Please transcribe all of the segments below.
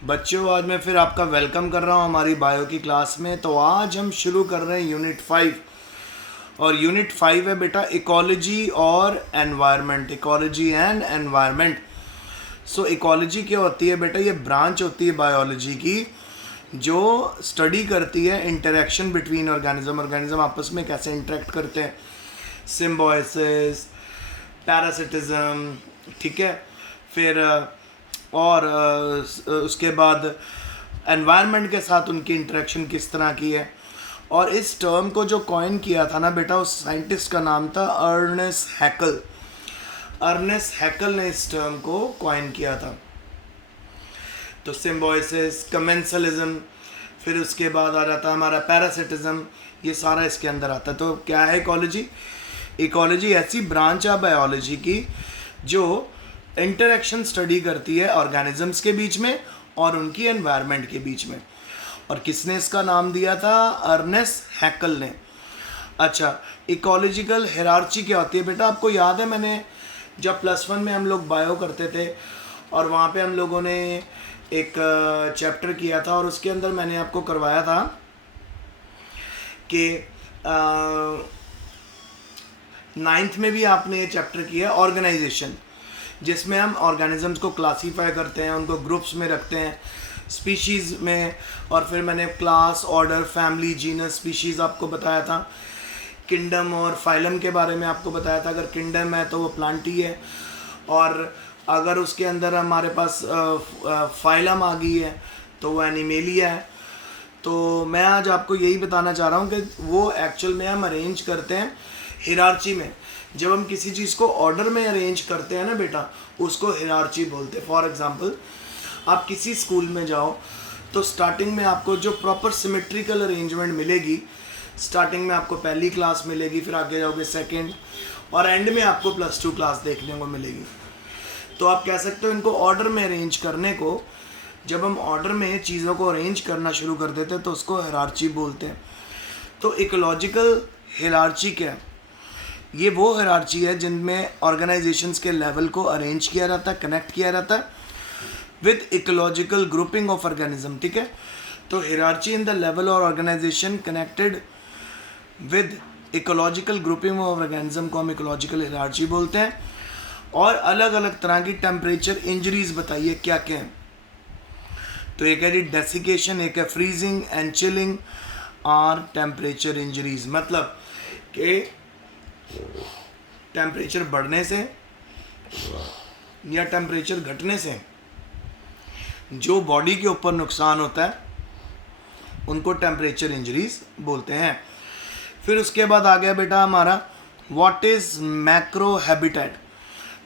बच्चों, आज मैं फिर आपका वेलकम कर रहा हूँ हमारी बायो की क्लास में। तो आज हम शुरू कर रहे हैं यूनिट 5। और यूनिट 5 है बेटा इकोलॉजी और environment, ecology and environment. So ecology क्या होती है बेटा? ये ब्रांच होती है बायोलॉजी की जो स्टडी करती है इंटरेक्शन बिटवीन ऑर्गेनिज्म आपस में कैसे इंटरेक्ट करते हैं, सिम्बायोसिस, पैरासिटिज्म, ठीक है। फिर और उसके बाद एनवायरनमेंट के साथ उनकी इंटरेक्शन किस तरह की है। और इस टर्म को जो कॉइन किया था ना बेटा, उस साइंटिस्ट का नाम था अर्नेस्ट हैकल। अर्नेस्ट हैकल ने इस टर्म को कॉइन किया था। तो सिम्बायोसिस, कमेंसलिज्म, फिर उसके बाद आ जाता है हमारा पैरासिटिज्म, ये सारा इसके अंदर आता है। तो क्या है इकोलॉजी? इकोलॉजी ऐसी ब्रांच है बायोलॉजी की जो इंटरेक्शन स्टडी करती है ऑर्गेनिजम्स के बीच में और उनकी एनवायरनमेंट के बीच में। और किसने इसका नाम दिया था? अर्नेस्ट हैकल ने। अच्छा, इकोलॉजिकल हायरार्ची क्या होती है बेटा? आपको याद है मैंने जब +1 में हम लोग बायो करते थे और वहाँ पे हम लोगों ने एक चैप्टर किया था और उसके अंदर मैंने आपको करवाया था कि 9th में भी आपने ये चैप्टर किया ऑर्गेनाइजेशन, जिसमें हम ऑर्गेनिजम्स को क्लासीफाई करते हैं, उनको ग्रुप्स में रखते हैं, स्पीशीज़ में। और फिर मैंने class, order, family, genus, species आपको बताया था। किंगडम और फाइलम के बारे में आपको बताया था। अगर किंगडम है तो वो प्लांटी है, और अगर उसके अंदर हमारे पास फाइलम आ गई है तो वो एनिमेलिया है। तो मैं आज आपको यही बताना चाह रहा हूँ कि वो एक्चुअल में हम अरेंज करते हैं हायरार्ची में। जब हम किसी चीज़ को ऑर्डर में अरेंज करते हैं ना बेटा, उसको हायरार्ची बोलते हैं। फॉर एग्जांपल, आप किसी स्कूल में जाओ तो स्टार्टिंग में आपको जो प्रॉपर सिमेट्रिकल अरेंजमेंट मिलेगी, स्टार्टिंग में आपको पहली क्लास मिलेगी, फिर आगे जाओगे सेकंड, और एंड में आपको +2 क्लास देखने को मिलेगी। तो आप कह सकते हो इनको ऑर्डर में अरेंज करने को, जब हम ऑर्डर में चीज़ों को अरेंज करना शुरू कर देते हैं तो उसको हायरार्ची बोलते हैं। तो इकोलॉजिकल हायरार्ची क्या है? ये वो हायरार्ची है जिनमें ऑर्गेनाइजेशंस के लेवल को अरेंज किया जाता है, कनेक्ट किया जाता है with ecological grouping of organism, ठीक है। तो हायरार्ची इन द लेवल और organisation connected with ecological grouping of organism को हम इकोलॉजिकल हायरार्ची बोलते हैं। और अलग अलग तरह की टेम्परेचर इंजरीज बताइए क्या क्या है? तो एक है जी डेसिकेशन, एक है फ्रीजिंग एंड चिलिंग और टेम्परेचर इंजरीज। मतलब कि टेम्परेचर बढ़ने से या टेम्परेचर घटने से जो बॉडी के ऊपर नुकसान होता है उनको टेम्परेचर इंजरीज बोलते हैं। फिर उसके बाद आ गया बेटा हमारा व्हाट इज मैक्रो हैबिटेट।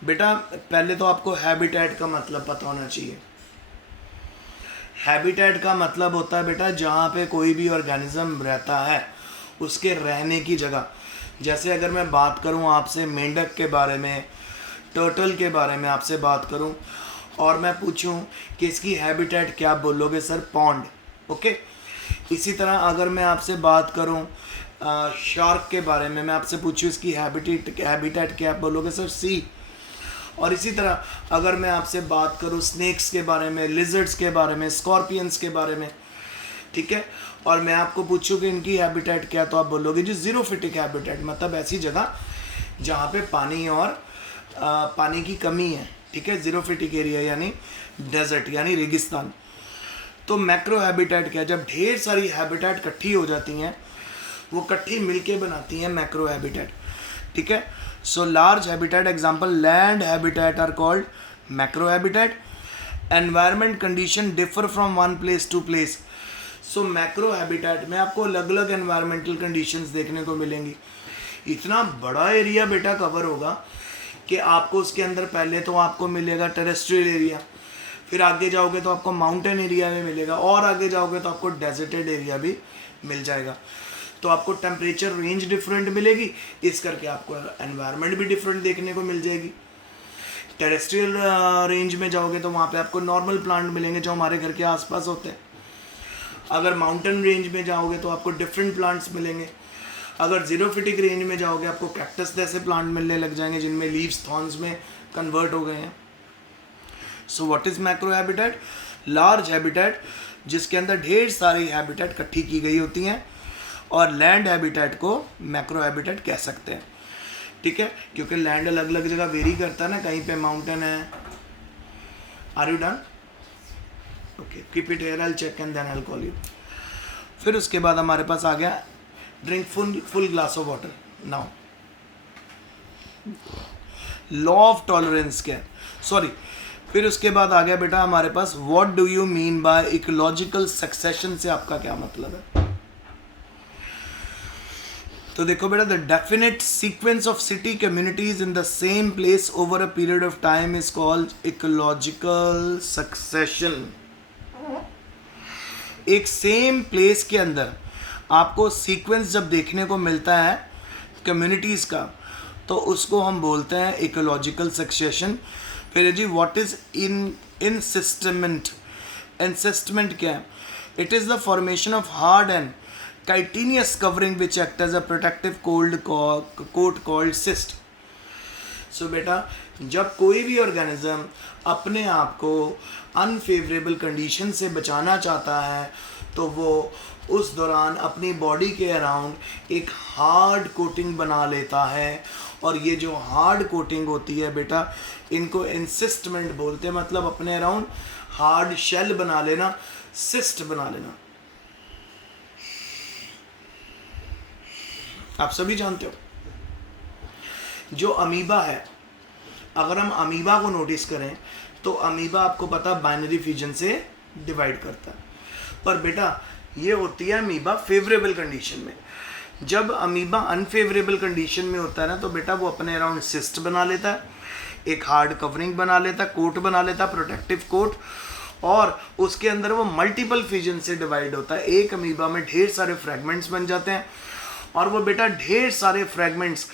बेटा पहले तो आपको हैबिटेट का मतलब पता होना चाहिए। हैबिटेट का मतलब होता है बेटा जहाँ पे कोई भी ऑर्गेनिज्म रहता है उसके रहने की जगह। जैसे अगर मैं बात करूं आपसे मेंढक के बारे में, टर्टल के बारे में आपसे बात करूं और मैं पूछूं कि इसकी हैबिटेट क्या, बोलोगे सर पॉन्ड, ओके। इसी तरह अगर मैं आपसे बात करूं शार्क के बारे में, मैं आपसे पूछूं इसकी हैबिटेट क्या, बोलोगे सर सी। और इसी तरह अगर मैं आपसे बात करूं स्नेक्स के बारे में, लिजर्ड्स के बारे में, स्कॉर्पियंस के बारे में, ठीक है, और मैं आपको पूछूं कि इनकी हैबिटेट क्या, तो आप बोलोगे जी ज़ीरोफिटिक हैबिटेट, मतलब ऐसी जगह जहाँ पे पानी और पानी की कमी है, ठीक है। ज़ीरोफिटिक एरिया यानी डेजर्ट यानी रेगिस्तान। तो मैक्रो हैबिटेट क्या? जब ढेर सारी हैबिटेट इकट्ठी हो जाती हैं, वो इकट्ठी मिलके बनाती हैं मैक्रो हैबिटेट, ठीक है। So large habitat example land habitat are called macro habitat. Environment condition differ from one place to place. So macro habitat में आपको अलग अलग एनवायरमेंटल कंडीशंस देखने को मिलेंगी। इतना बड़ा एरिया बेटा कवर होगा कि आपको उसके अंदर पहले तो आपको मिलेगा टेरेस्ट्रियल एरिया, फिर आगे जाओगे तो आपको माउंटेन एरिया में मिलेगा, और आगे जाओगे तो आपको डेजर्टेड एरिया भी मिल जाएगा। तो आपको टेम्परेचर रेंज डिफरेंट मिलेगी, इस करके आपको एनवायरनमेंट भी डिफरेंट देखने को मिल जाएगी। टेरेस्ट्रियल रेंज में जाओगे तो वहाँ पे आपको नॉर्मल प्लांट मिलेंगे जो हमारे घर के आसपास होते हैं। अगर माउंटेन रेंज में जाओगे तो आपको डिफरेंट प्लांट्स मिलेंगे। अगर ज़ीरोफिटिक रेंज में जाओगे आपको कैक्टस जैसे प्लांट मिलने लग जाएंगे जिनमें लीव्स थॉर्न्स में कन्वर्ट हो गए हैं। So what is macro habitat? Large habitat जिसके अंदर ढेर सारी हैबिटेट इकट्ठी की गई होती हैं, और लैंड हैबिटेट को मैक्रो हैबिटेट कह सकते हैं। ठीक है, क्योंकि लैंड अलग अलग जगह वेरी करता है ना, कहीं पे माउंटेन है। Are you done? Okay, keep it here, I will check and then I will call you. फिर उसके बाद हमारे पास आ गया drink full glass of water. Now law of tolerance क्या है, सॉरी, फिर उसके बाद आ गया बेटा हमारे पास what do you mean by ecological succession से आपका क्या मतलब है। तो देखो बेटा, the definite sequence of city communities in the same place over a period of time is called ecological succession. एक सेम प्लेस के अंदर आपको सीक्वेंस जब देखने को मिलता है कम्युनिटीज़ का, तो उसको हम बोलते हैं इकोलॉजिकल सक्सेशन। फिर जी व्हाट इज इंसिस्टमेंट, इंसिस्टमेंट क्या है? It is the formation of hard and chitinous covering which act as a protective coat called cyst. So बेटा, जब कोई भी ऑर्गेनिज्म अपने आप को अनफेवरेबल कंडीशन से बचाना चाहता है, तो वो उस दौरान अपनी बॉडी के अराउंड एक हार्ड कोटिंग बना लेता है। और ये जो हार्ड कोटिंग होती है बेटा, इनको इंसिस्टमेंट बोलते हैं, मतलब अपने अराउंड हार्ड शेल बना लेना, सिस्ट बना लेना। आप सभी जानते हो जो अमीबा है, अगर हम अमीबा को नोटिस करें तो अमीबा आपको पता बाइनरी फ्यूजन से डिवाइड करता है। पर बेटा ये होती है अमीबा फेवरेबल कंडीशन में। जब अमीबा अनफेवरेबल कंडीशन में होता है ना, तो बेटा वो अपने अराउंड सिस्ट बना लेता है, एक हार्ड कवरिंग बना लेता है, कोट बना लेता है, प्रोटेक्टिव कोट, और उसके अंदर वो मल्टीपल फ्यूजन से डिवाइड होता है। एक अमीबा में ढेर सारे फ्रैगमेंट्स बन जाते हैं, और वो बेटा ढेर सारे फ्रैगमेंट्स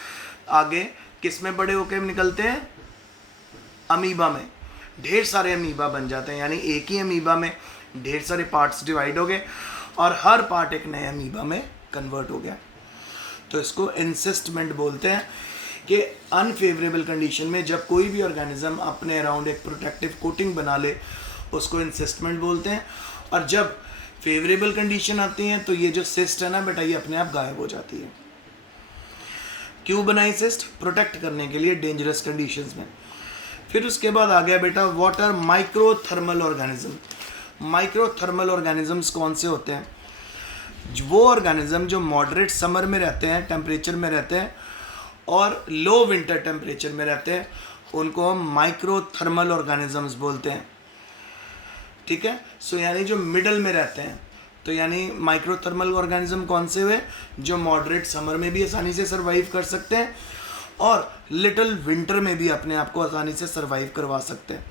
आगे किस में बड़े होकर निकलते हैं? अमीबा में। ढेर सारे अमीबा बन जाते हैं, यानी एक ही अमीबा में ढेर सारे पार्ट्स डिवाइड हो गए और हर पार्ट एक नए अमीबा में कन्वर्ट हो गया। तो इसको इंसिस्टमेंट बोलते हैं कि अनफेवरेबल कंडीशन में जब कोई भी ऑर्गेनिज्म अपने अराउंड एक प्रोटेक्टिव कोटिंग बना ले, उसको इंसिस्टमेंट बोलते हैं। और जब फेवरेबल कंडीशन आती है तो ये जो सिस्ट है ना बेटा, ये अपने आप गायब हो जाती है। क्यों बनाई सिस्ट? प्रोटेक्ट करने के लिए डेंजरस कंडीशंस में। फिर उसके बाद आ गया बेटा व्हाट आर माइक्रोथर्मल ऑर्गेनिज्म। माइक्रोथर्मल ऑर्गेनिजम्स कौन से होते हैं? वो ऑर्गेनिज्म जो मॉडरेट समर में रहते हैं, टेम्परेचर में रहते हैं, और लो विंटर टेम्परेचर में रहते हैं, उनको हम माइक्रोथर्मल ऑर्गेनिजम्स बोलते हैं। ठीक है, सो यानी जो मिडल में रहते हैं, तो यानी माइक्रोथर्मल ऑर्गेनिज्म कौन से हुए? जो मॉडरेट समर में भी आसानी से सर्वाइव कर सकते हैं और लिटिल विंटर में भी अपने आप को आसानी से सर्वाइव करवा सकते हैं।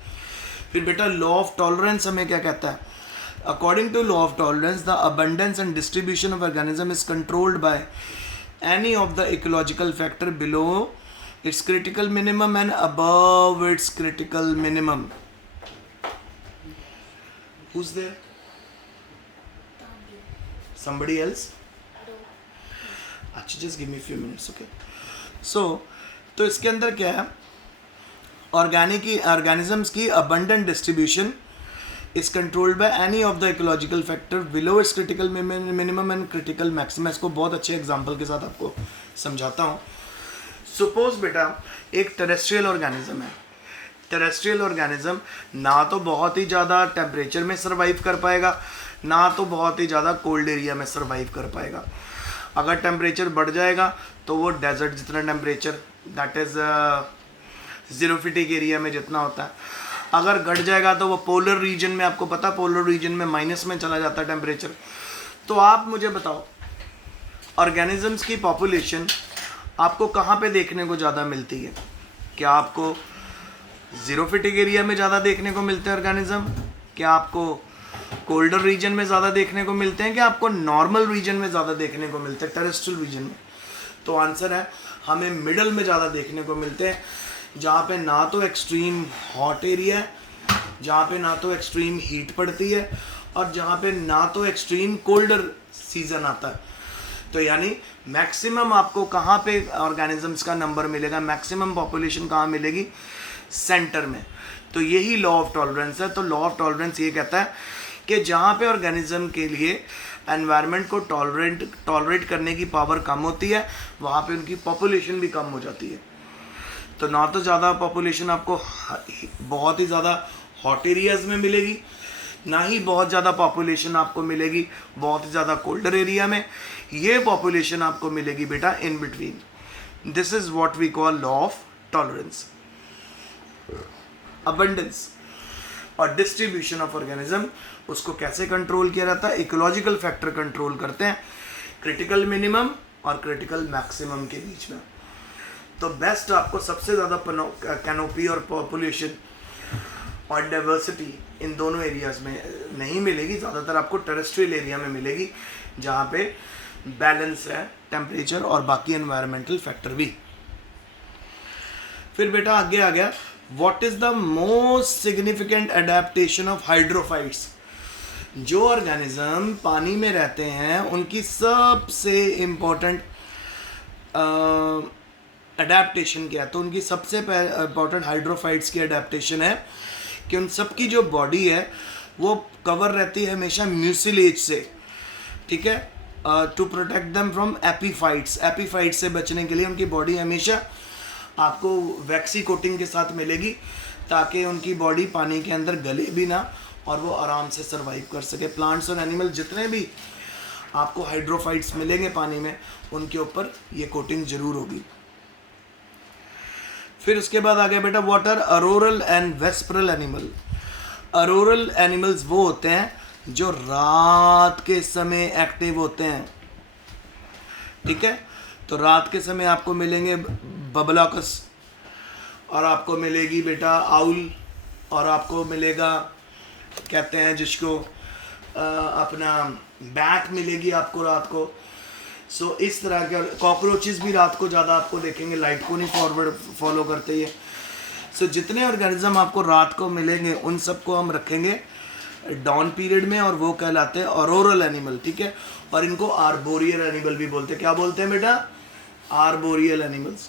फिर बेटा लॉ ऑफ टॉलरेंस हमें क्या कहता है? According to law of tolerance the abundance and distribution of organism is controlled by any of the ecological factor below its critical minimum and above its critical minimum. Who's there? Somebody else? अच्छा, just give me a few minutes, okay? So, तो इसके अंदर क्या है? Organisms की abundant distribution is controlled by any of the ecological factor below its critical minimum and critical maximum। इसको बहुत अच्छे एग्जाम्पल के साथ आपको समझाता हूँ। Suppose बेटा एक टेरेस्ट्रियल ऑर्गेनिज्म है। टेरेस्ट्रियल ऑर्गेनिज्म ना तो बहुत ही ज़्यादा टेम्परेचर में सर्वाइव कर पाएगा, ना तो बहुत ही ज़्यादा कोल्ड एरिया में सर्वाइव कर पाएगा। अगर टेम्परेचर बढ़ जाएगा तो वो डेजर्ट जितना टेम्परेचर, दैट इज़ ज़ीरोफिटिक एरिया में जितना होता है, अगर घट जाएगा तो वो पोलर रीजन में, आपको पता पोलर रीजन में माइनस में चला जाता है टेम्परेचर। तो आप मुझे बताओ ऑर्गेनिजम्स की पॉपुलेशन आपको कहाँ पे देखने को ज़्यादा मिलती है? क्या आपको ज़ीरोफिटिक एरिया में ज़्यादा देखने को मिलते हैं ऑर्गेनिज्म? क्या आपको कोल्डर रीजन में ज़्यादा देखने को मिलते हैं? क्या आपको नॉर्मल रीजन में ज़्यादा देखने को मिलते हैं, टेरेस्ट्रियल रीजन में? तो आंसर है हमें मिडल में ज़्यादा देखने को मिलते हैं, जहाँ पे ना तो एक्सट्रीम हॉट एरिया है, जहाँ पे ना तो एक्सट्रीम हीट पड़ती है, और जहाँ पे ना तो एक्सट्रीम कोल्डर सीजन आता है। तो यानी मैक्सिमम आपको कहाँ पे ऑर्गेनिजम्स का नंबर मिलेगा, मैक्सिमम पॉपुलेशन कहाँ मिलेगी? सेंटर में। तो यही लॉ ऑफ टॉलरेंस है। तो लॉ ऑफ टॉलरेंस ये कहता है कि जहाँ पे ऑर्गेनिज्म के लिए एनवायरनमेंट को टॉलरेट करने की पावर कम होती है, वहाँ पे उनकी पॉपुलेशन भी कम हो जाती है। तो ना तो ज़्यादा पॉपुलेशन आपको बहुत ही ज़्यादा हॉट एरियाज़ में मिलेगी, ना ही बहुत ज़्यादा पॉपुलेशन आपको मिलेगी बहुत ही ज़्यादा कोल्डर एरिया में। ये पॉपुलेशन आपको मिलेगी बेटा in between. This is what we call law of tolerance. Abundance और डिस्ट्रीब्यूशन ऑफ ऑर्गेनिज्म, उसको कैसे कंट्रोल किया जाता है? इकोलॉजिकल फैक्टर कंट्रोल करते हैं क्रिटिकल मिनिमम और क्रिटिकल मैक्सिमम के बीच में। तो बेस्ट आपको सबसे ज़्यादा कैनोपी और पॉपुलेशन और डाइवर्सिटी इन दोनों एरियाज़ में नहीं मिलेगी, ज़्यादातर आपको टेरेस्ट्रियल एरिया में मिलेगी जहाँ पे बैलेंस है टेम्परेचर और बाकी एनवायरमेंटल फैक्टर भी। फिर बेटा आगे आ गया, what is the most significant adaptation of hydrophytes. जो ऑर्गेनिज्म पानी में रहते हैं उनकी सबसे इम्पोर्टेंट अडेप्टेशन क्या है? तो उनकी सबसे इम्पोर्टेंट हाइड्रोफाइट्स की अडेप्टेशन है कि उन सब की जो बॉडी है वो कवर रहती है हमेशा म्यूसिलेज से, ठीक है, to protect them from epiphytes. Epiphytes से बचने के लिए उनकी बॉडी हमेशा आपको वैक्सी कोटिंग के साथ मिलेगी ताकि उनकी बॉडी पानी के अंदर गले भी ना और वो आराम से सर्वाइव कर सके। प्लांट्स और एनिमल जितने भी आपको हाइड्रोफाइट्स मिलेंगे पानी में, उनके ऊपर ये कोटिंग जरूर होगी। फिर उसके बाद आ गया बेटा, what are auroral and vesperal animal. Auroral animals वो होते हैं जो रात के समय एक्टिव होते हैं, ठीक है। तो रात के समय आपको मिलेंगे बबलाकस, और आपको मिलेगी बेटा आउल, और आपको मिलेगा कहते हैं जिसको अपना बैट मिलेगी आपको रात को। सो इस तरह के कॉकरोचेस भी रात को ज़्यादा आपको देखेंगे, लाइट को नहीं फॉलो करते ये। सो जितने ऑर्गेनिज्म आपको रात को मिलेंगे उन सबको हम रखेंगे डॉन पीरियड में, और वो कहलाते हैं ऑरोरल एनिमल, ठीक है। और इनको आर्बोरियल एनिमल भी बोलते हैं। क्या बोलते हैं बेटा? Arboreal animals.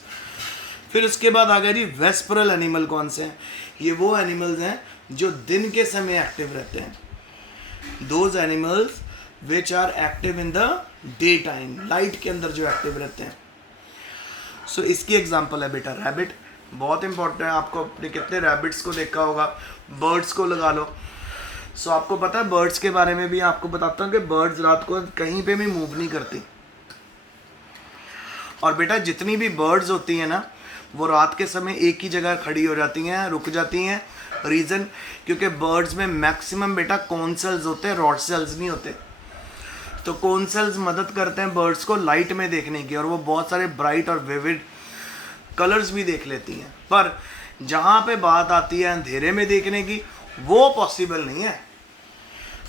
फिर उसके बाद आ गया जी वेस्परल एनिमल। कौन से हैं? ये वो एनिमल्स हैं जो दिन के समय एक्टिव रहते हैं। Those animals which are active in the day time, light के अंदर जो एक्टिव रहते हैं। सो इसकी एग्जांपल है बेटा रैबिट। बहुत इंपॉर्टेंट है, आपको अपने कितने रैबिट्स को देखा होगा, बर्ड्स को लगा लो। सो आपको पता है बर्ड्स के बारे में भी आपको बताता हूँ कि बर्ड्स रात को कहीं पे भी मूव नहीं करती। और बेटा जितनी भी बर्ड्स होती हैं ना, वो रात के समय एक ही जगह खड़ी हो जाती हैं, रुक जाती हैं। रीज़न क्योंकि बर्ड्स में मैक्सिमम बेटा कोन सेल्स होते हैं, रॉड सेल्स नहीं होते। तो कोन सेल्स मदद करते हैं बर्ड्स को लाइट में देखने की, और वो बहुत सारे ब्राइट और विविड कलर्स भी देख लेती हैं। पर जहाँ पे बात आती है अंधेरे में देखने की, वो पॉसिबल नहीं है।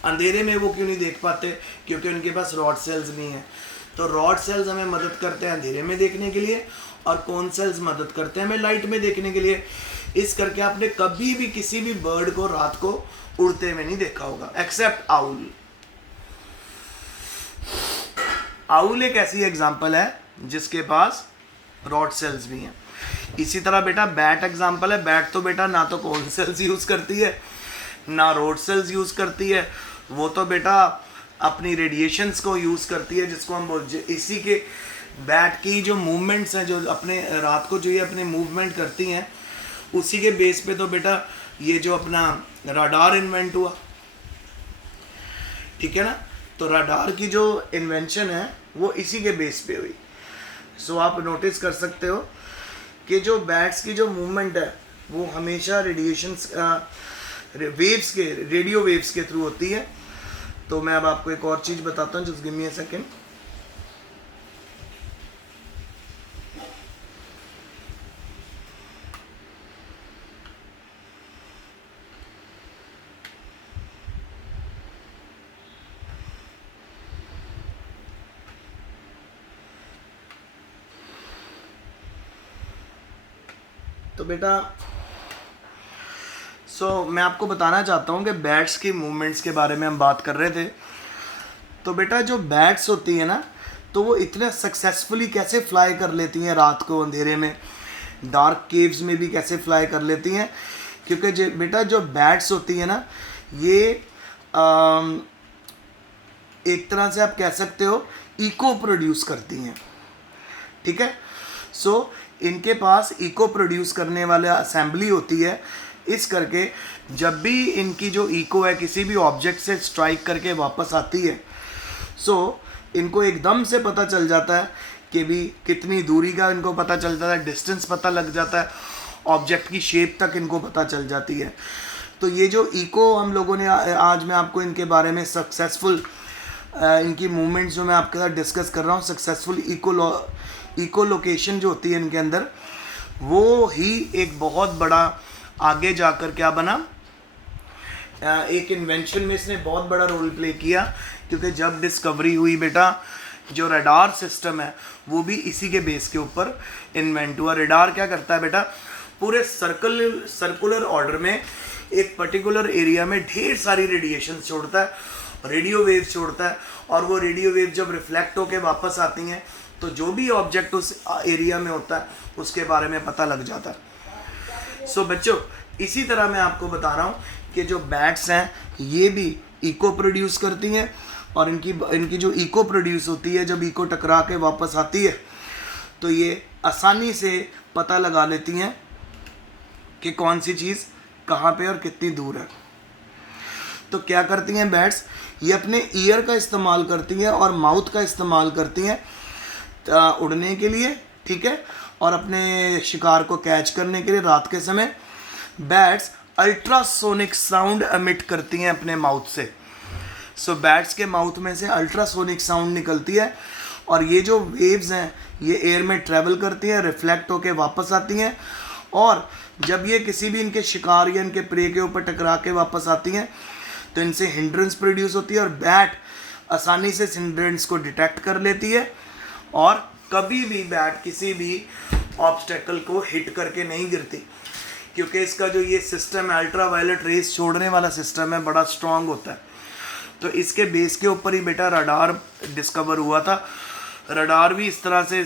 अंधेरे में वो क्यों नहीं देख पाते? क्योंकि उनके पास रॉड सेल्स नहीं है। तो रॉड सेल्स हमें मदद करते हैं अंधेरे में देखने के लिए, और कोन सेल्स मदद करते हैं हमें लाइट में देखने के लिए। इस करके आपने कभी भी किसी भी बर्ड को रात को उड़ते हुए नहीं देखा होगा, एक्सेप्ट आउल। आउल एक ऐसी एग्जांपल है जिसके पास रॉड सेल्स भी हैं। इसी तरह बेटा बैट एग्जांपल है। बैट तो बेटा ना तो कोन सेल्स यूज़ करती है ना रॉड सेल्स यूज़ करती है, वो तो बेटा अपनी रेडिएशंस को यूज़ करती है, जिसको हम बोलते। इसी के बैट की जो मूवमेंट्स हैं, जो अपने रात को जो ये अपने मूवमेंट करती हैं, उसी के बेस पे तो बेटा ये जो अपना राडार इन्वेंट हुआ, ठीक है ना। तो राडार की जो इन्वेंशन है वो इसी के बेस पे हुई। सो आप नोटिस कर सकते हो कि जो बैट्स की जो मूवमेंट है वो हमेशा रेडिएशंस वेव्स के, रेडियो वेव्स के थ्रू होती है। तो मैं अब आपको एक और चीज़ बताता हूँ, just give me a second. तो बेटा मैं आपको बताना चाहता हूँ कि बैट्स की मूवमेंट्स के बारे में हम बात कर रहे थे। तो बेटा जो बैट्स होती है ना, तो वो इतने सक्सेसफुली कैसे फ्लाई कर लेती हैं रात को अंधेरे में, डार्क केव्स में भी कैसे फ्लाई कर लेती हैं, क्योंकि बेटा जो बैट्स होती है ना, ये एक तरह से आप कह सकते हो इको प्रोड्यूस करती हैं, ठीक है। सो इनके पास इको प्रोड्यूस करने वाला असेंबली होती है, इस करके जब भी इनकी जो इको है किसी भी ऑब्जेक्ट से स्ट्राइक करके वापस आती है, सो इनको एकदम से पता चल जाता है कि भी कितनी दूरी का इनको पता चल जाता है, डिस्टेंस पता लग जाता है, ऑब्जेक्ट की शेप तक इनको पता चल जाती है। तो ये जो इको हम लोगों ने आज मैं आपको इनके बारे में सक्सेसफुल इनकी मूवमेंट्स जो मैं आपके साथ डिस्कस कर रहा हूँ, सक्सेसफुल इको लोकेशन जो होती है इनके अंदर, वो ही एक बहुत बड़ा आगे जाकर क्या बना, एक इन्वेंशन में इसने बहुत बड़ा रोल प्ले किया। क्योंकि जब डिस्कवरी हुई बेटा, जो रडार सिस्टम है वो भी इसी के बेस के ऊपर इन्वेंट हुआ। रडार क्या करता है बेटा, पूरे सर्कुलर ऑर्डर में एक पर्टिकुलर एरिया में ढेर सारी रेडिएशन छोड़ता है, रेडियो वेव छोड़ता है, और वो रेडियो वेव जब रिफ्लेक्ट होके वापस आती हैं तो जो भी ऑब्जेक्ट उस एरिया में होता है उसके बारे में पता लग जाता है। सो बच्चों, इसी तरह मैं आपको बता रहा हूँ कि जो बैट्स हैं ये भी इको प्रोड्यूस करती हैं, और इनकी जो इको प्रोड्यूस होती है, जब इको टकरा के वापस आती है तो ये आसानी से पता लगा लेती हैं कि कौन सी चीज़ कहाँ पे और कितनी दूर है। तो क्या करती हैं बैट्स, ये अपने ईयर का इस्तेमाल करती हैं और माउथ का इस्तेमाल करती हैं उड़ने के लिए, ठीक है, और अपने शिकार को कैच करने के लिए। रात के समय बैट्स अल्ट्रासोनिक साउंड एमिट करती हैं अपने माउथ से। सो बैट्स के माउथ में से अल्ट्रासोनिक साउंड निकलती है, और ये जो वेव्स हैं ये एयर में ट्रैवल करती हैं, रिफ्लेक्ट होके वापस आती हैं, और जब ये किसी भी इनके शिकार या इनके प्रे के ऊपर टकरा के वापस आती हैं तो इनसे हिंड्रेंस प्रोड्यूस होती है, और बैट आसानी से हिंड्रेंस को डिटेक्ट कर लेती है, और कभी भी बैट किसी भी ऑब्स्टेकल को हिट करके नहीं गिरती, क्योंकि इसका जो ये सिस्टम है, अल्ट्रावायलेट रेस छोड़ने वाला सिस्टम है, बड़ा स्ट्रांग होता है। तो इसके बेस के ऊपर ही बेटा रडार डिस्कवर हुआ था। रडार भी इस तरह से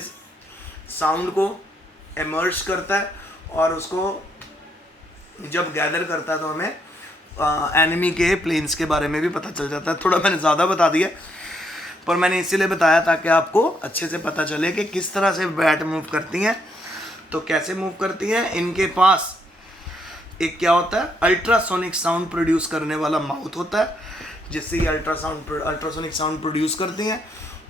साउंड को इमर्ज करता है, और उसको जब गैदर करता है तो हमें एनिमी के प्लेन्स के बारे में भी पता चल जाता है। थोड़ा मैंने ज़्यादा बता दिया, पर मैंने इसीलिए बताया ताकि आपको अच्छे से पता चले कि किस तरह से बैट मूव करती हैं। तो कैसे मूव करती हैं, इनके पास एक क्या होता है, अल्ट्रासोनिक साउंड प्रोड्यूस करने वाला माउथ होता है, जिससे ये अल्ट्रासोनिक साउंड प्रोड्यूस करती हैं,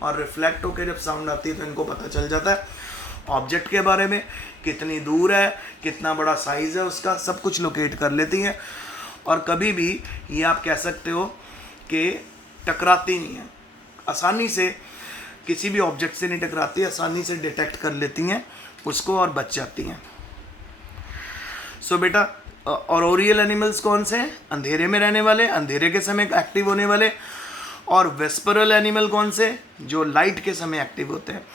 और रिफ्लेक्ट होकर जब साउंड आती है तो इनको पता चल जाता है ऑब्जेक्ट के बारे में, कितनी दूर है, कितना बड़ा साइज़ है उसका, सब कुछ लोकेट कर लेती हैं। और कभी भी ये आप कह सकते हो कि टकराती नहीं है, आसानी से किसी भी ऑब्जेक्ट से नहीं टकराती, आसानी से डिटेक्ट कर लेती हैं उसको और बच जाती हैं। सो बेटा, ऑरोरियल एनिमल्स कौन से हैं, अंधेरे में रहने वाले, अंधेरे के समय एक्टिव होने वाले, और वेस्परल एनिमल कौन से, जो लाइट के समय एक्टिव होते हैं।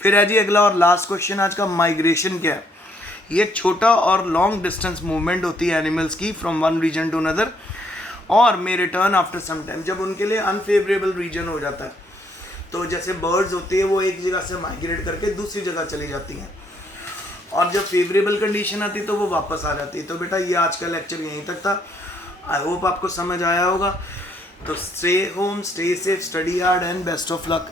फिर है जी अगला और लास्ट क्वेश्चन आज का, माइग्रेशन क्या है। ये छोटा और लॉन्ग डिस्टेंस मूवमेंट होती है एनिमल्स की from one region to another, और may return after some time, जब उनके लिए अनफेवरेबल रीजन हो जाता है। तो जैसे बर्ड्स होती है वो एक जगह से माइग्रेट करके दूसरी जगह चली जाती हैं, और जब फेवरेबल कंडीशन आती तो वो वापस आ जाती है। तो बेटा ये आज का लेक्चर यहीं तक था, आई होप आपको समझ आया होगा। तो stay home, stay safe, study hard and best of luck.